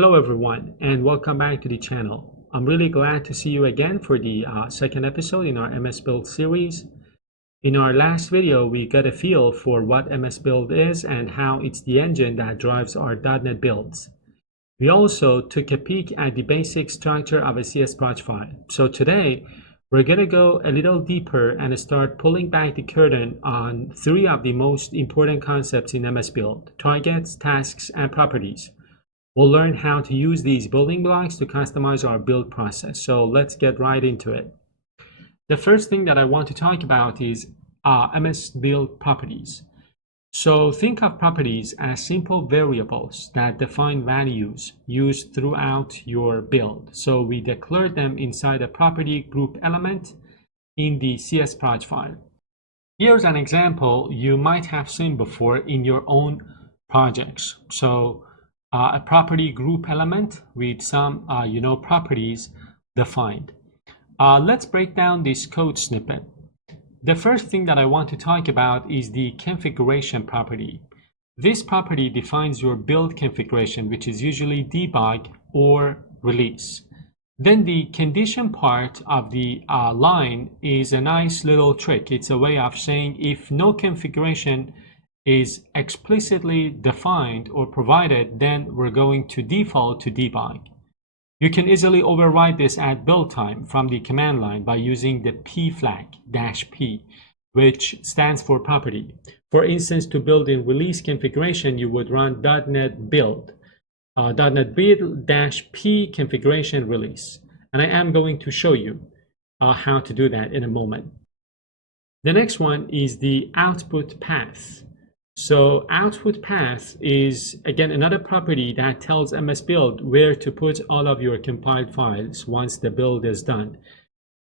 Hello everyone and welcome back to the channel. I'm really glad to see you again for the second episode in our MSBuild series. In our last video, we got a feel for what MSBuild is and how it's the engine that drives our .NET builds. We also took a peek at the basic structure of a CS project file. So today, we're going to go a little deeper and start pulling back the curtain on three of the most important concepts in MSBuild: targets, tasks, and properties. We'll learn how to use these building blocks to customize our build process. So let's get right into it. The first thing that I want to talk about is MSBuild properties. So think of properties as simple variables that define values used throughout your build. So we declare them inside a property group element in the CS project file. Here's an example you might have seen before in your own projects. So a property group element with some properties defined. Let's break down this code snippet. The first thing that I want to talk about is the configuration property. This property defines your build configuration, which is usually debug or release. Then the condition part of the line is a nice little trick. It's a way of saying if no configuration is explicitly defined or provided, then we're going to default to debug. You can easily override this at build time from the command line by using the P flag, -P, which stands for property. For instance, to build in release configuration, you would run .NET build, .NET build -P configuration release. And I am going to show you how to do that in a moment. The next one is the output path. So output path is, again, another property that tells MSBuild where to put all of your compiled files once the build is done.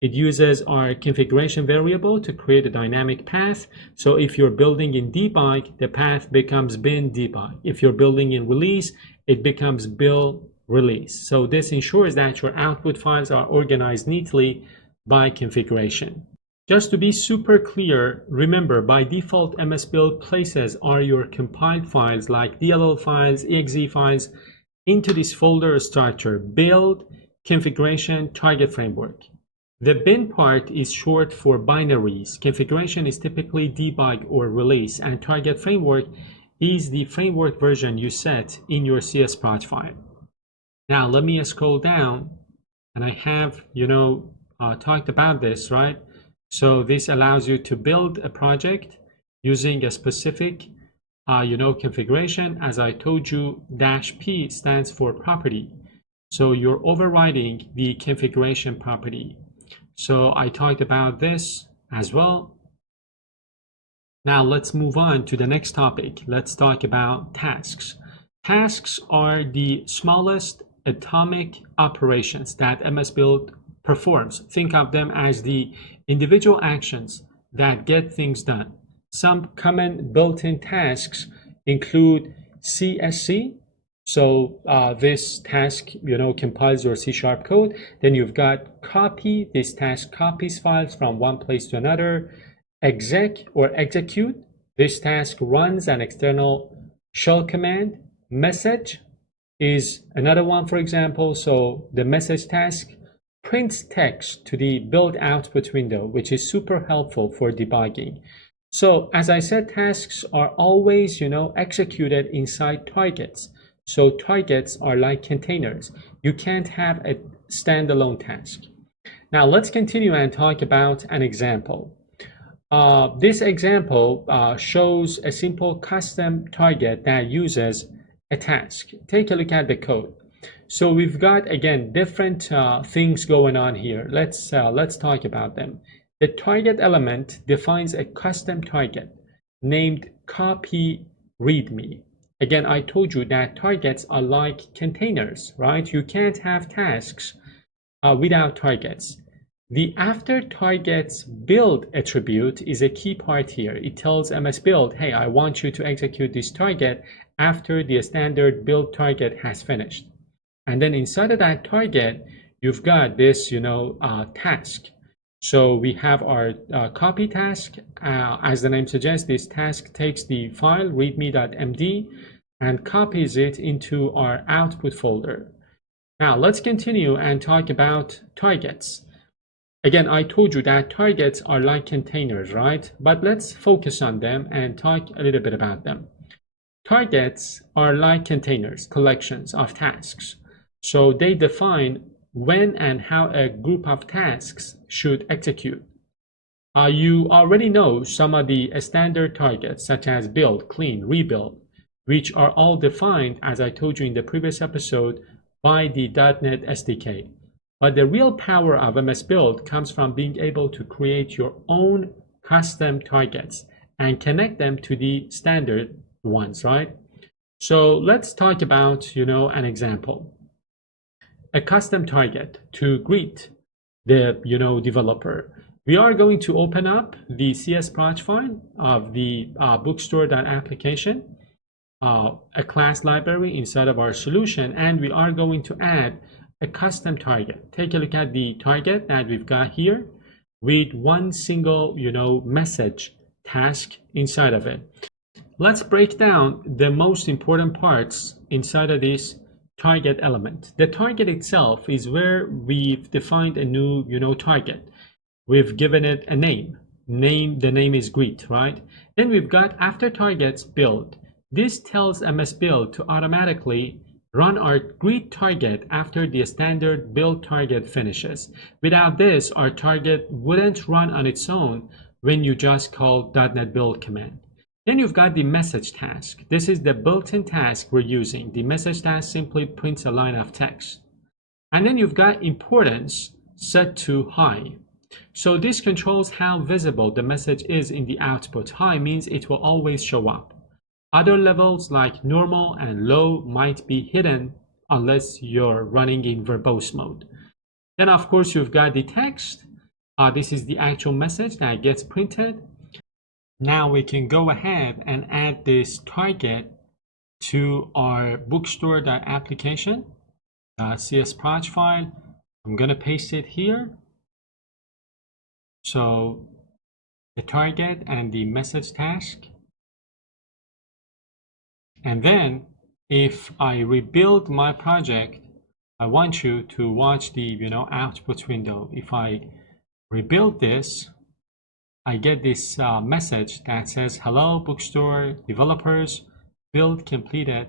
It uses our configuration variable to create a dynamic path. So if you're building in debug, the path becomes bin debug. If you're building in release, it becomes build release. So this ensures that your output files are organized neatly by configuration. Just to be super clear, remember, by default, MSBuild places all your compiled files like DLL files, exe files into this folder structure: build, configuration, target framework. The bin part is short for binaries. Configuration is typically debug or release, and target framework is the framework version you set in your CS project file. Now, let me scroll down, and I have, talked about this, right? So this allows you to build a project using a specific, configuration. As I told you, -P stands for property. So you're overriding the configuration property. So I talked about this as well. Now let's move on to the next topic. Let's talk about tasks. Tasks are the smallest atomic operations that MSBuild performs. Think of them as the individual actions that get things done. Some common built-in tasks include CSC. So this task, compiles your C# code. Then you've got copy. This task copies files from one place to another. Exec or execute. This task runs an external shell command. Message is another one, for example. So the message task prints text to the build output window, which is super helpful for debugging. So as I said, tasks are always, executed inside targets. So targets are like containers. You can't have a standalone task. Now let's continue and talk about an example. This example shows a simple custom target that uses a task. Take a look at the code. So we've got, again, different things going on here. Let's talk about them. The target element defines a custom target named copy readme. Again, I told you that targets are like containers, right? You can't have tasks without targets. The after targets build attribute is a key part here. It tells MSBuild, hey, I want you to execute this target after the standard build target has finished. And then inside of that target, you've got this, task. So we have our copy task. As the name suggests, this task takes the file readme.md, and copies it into our output folder. Now let's continue and talk about targets. Again, I told you that targets are like containers, right? But let's focus on them and talk a little bit about them. Targets are like containers, collections of tasks. So they define when and how a group of tasks should execute. You already know some of the standard targets such as build, clean, rebuild, which are all defined, as I told you in the previous episode, by the .NET SDK. But the real power of MSBuild comes from being able to create your own custom targets and connect them to the standard ones, right? So let's talk about, an example. A custom target to greet the, developer. We are going to open up the CS project file of the bookstore.application, a class library inside of our solution, and we are going to add a custom target. Take a look at the target that we've got here with one single, message task inside of it. Let's break down the most important parts inside of this target element. The target itself is where we've defined a new, target. We've given it a name. The name is greet, right? Then we've got after targets build. This tells MSBuild to automatically run our greet target after the standard build target finishes. Without this, our target wouldn't run on its own when you just call .NET build command. Then you've got the message task. This is the built-in task we're using. The message task simply prints a line of text. And then you've got importance set to high. So this controls how visible the message is in the output. High means it will always show up. Other levels like normal and low might be hidden unless you're running in verbose mode. Then of course you've got the text. This is the actual message that gets printed. Now we can go ahead and add this target to our bookstore.application CS project file. I'm going to paste it here. So the target and the message task. And then if I rebuild my project, I want you to watch the output window. If I rebuild this, I get this message that says, hello bookstore developers, build completed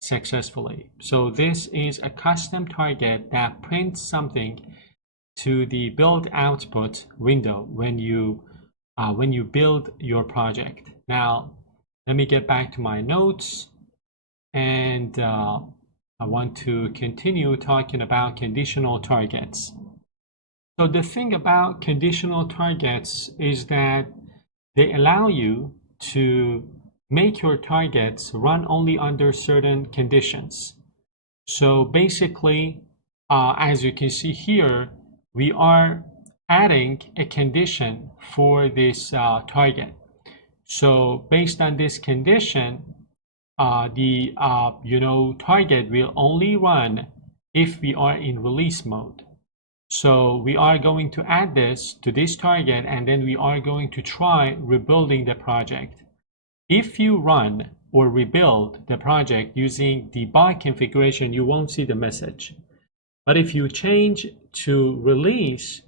successfully. So this is a custom target that prints something to the build output window when you build your project. Now let me get back to my notes, and I want to continue talking about conditional targets. So the thing about conditional targets is that they allow you to make your targets run only under certain conditions. So basically, as you can see here, we are adding a condition for this target. So based on this condition, the target will only run if we are in release mode. So we are going to add this to this target, and then we are going to try rebuilding the project. If you run or rebuild the project using debug configuration, you won't see the message. But if you change to release,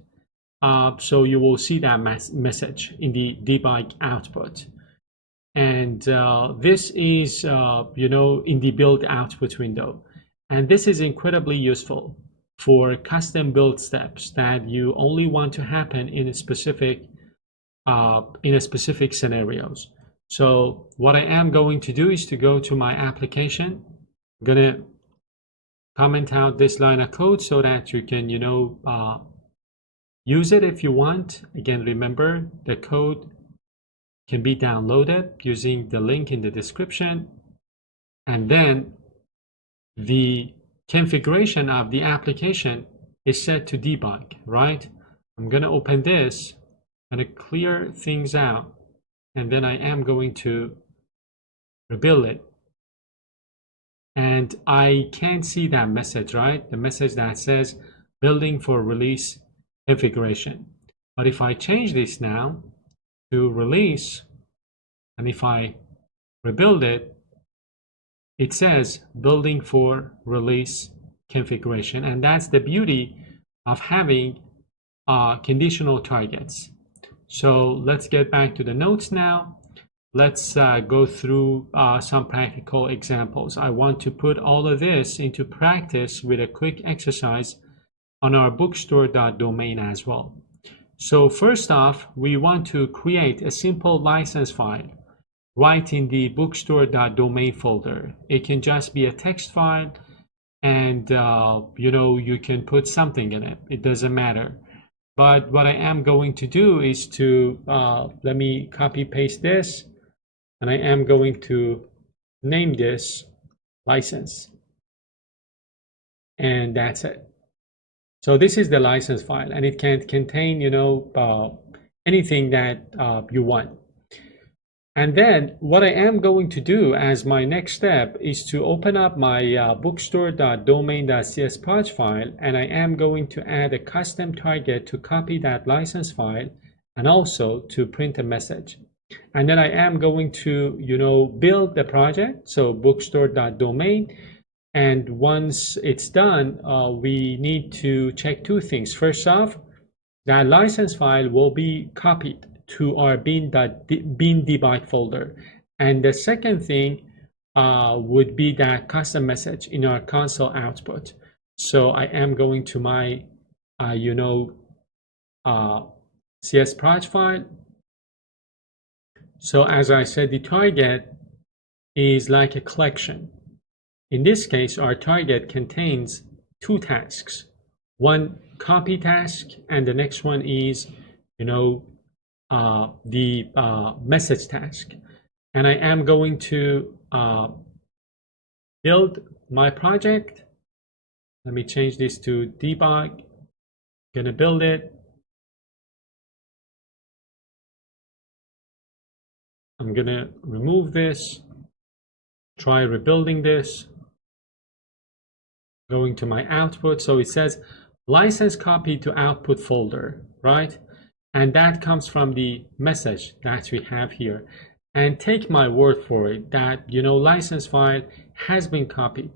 so you will see that message in the debug output. And this is, in the build output window. And this is incredibly useful for custom build steps that you only want to happen in a specific scenarios. So what I am going to do is to go to my application. I'm gonna comment out this line of code so that you can, use it if you want. Again, remember the code can be downloaded using the link in the description, and then the configuration of the application is set to debug, right? I'm going to open this and clear things out, and then I am going to rebuild it. And I can't see that message, right? The message that says building for release configuration. But if I change this now to release, and if I rebuild it, it says building for release configuration. And that's the beauty of having conditional targets. So let's get back to the notes now. Let's go through some practical examples. I want to put all of this into practice with a quick exercise on our bookstore.domain as well. So first off, we want to create a simple license file right in the bookstore.domain folder. It can just be a text file, and you can put something in it. It doesn't matter. But what I am going to do is to let me copy paste this, and I am going to name this license, and that's it. So this is the license file, and it can contain anything that you want. And then what I am going to do as my next step is to open up my bookstore.domain.cs project file, and I am going to add a custom target to copy that license file and also to print a message. And then I am going to build the project, so bookstore.domain. And once it's done, we need to check two things. First off, that license file will be copied to our bin debug folder. And the second thing would be that custom message in our console output. So I am going to my, CS project file. So as I said, the target is like a collection. In this case, our target contains two tasks. One copy task, and the next one is, the message task. And I am going to build my project. Let me change this to debug. Gonna build it. I'm gonna remove this, try rebuilding this, going to my output. So it says license copy to output folder, right? And that comes from the message that we have here. And take my word for it that, license file has been copied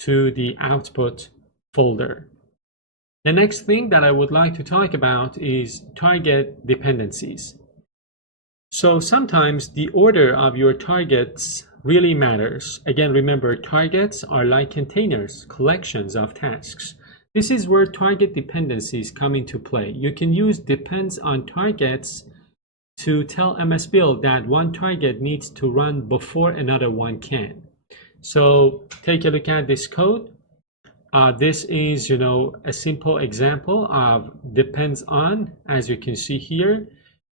to the output folder. The next thing that I would like to talk about is target dependencies. So sometimes the order of your targets really matters. Again, remember, targets are like containers, collections of tasks. This is where target dependencies come into play. You can use depends on targets to tell MSBuild that one target needs to run before another one can. So take a look at this code. This is, a simple example of depends on, as you can see here.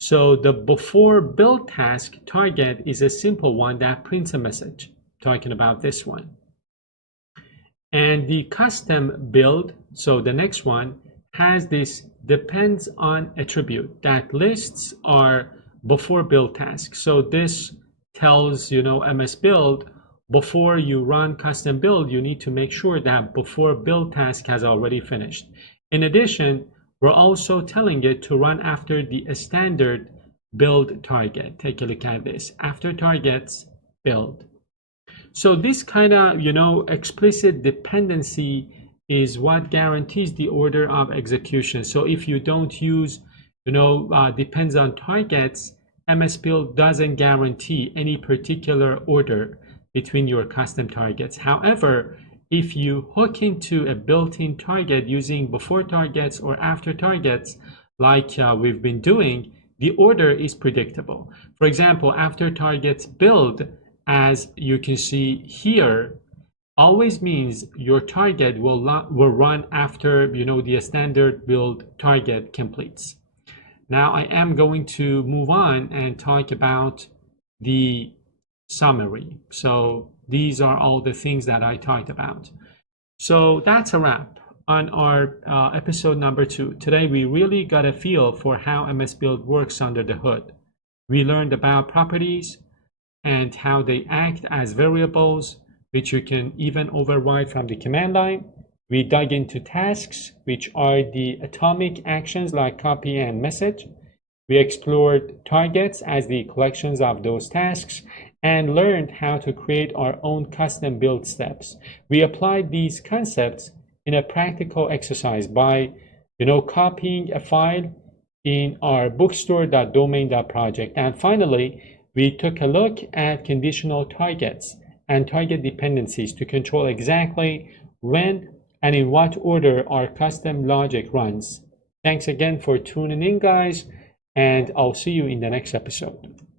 So the before build task target is a simple one that prints a message, talking about this one. And the custom build, so the next one, has this depends on attribute that lists our before build task. So this tells, MSBuild, before you run custom build, you need to make sure that before build task has already finished. In addition, we're also telling it to run after the standard build target. Take a look at this. After targets, build. So this kind of, explicit dependency is what guarantees the order of execution. So if you don't use, depends on targets, MSBuild doesn't guarantee any particular order between your custom targets. However, if you hook into a built-in target using before targets or after targets, like we've been doing, the order is predictable. For example, after targets build, as you can see here, always means your target will run after the standard build target completes. Now I am going to move on and talk about the summary. So these are all the things that I talked about. So that's a wrap on our episode number 2. Today we really got a feel for how MSBuild works under the hood. We learned about properties and how they act as variables, which you can even override from the command line. We dug into tasks, which are the atomic actions like copy and message. We explored targets as the collections of those tasks. and learned how to create our own custom build steps. We applied these concepts in a practical exercise by, copying a file in our bookstore.domain.project. And finally, we took a look at conditional targets and target dependencies to control exactly when and in what order our custom logic runs. Thanks again for tuning in, guys, and I'll see you in the next episode.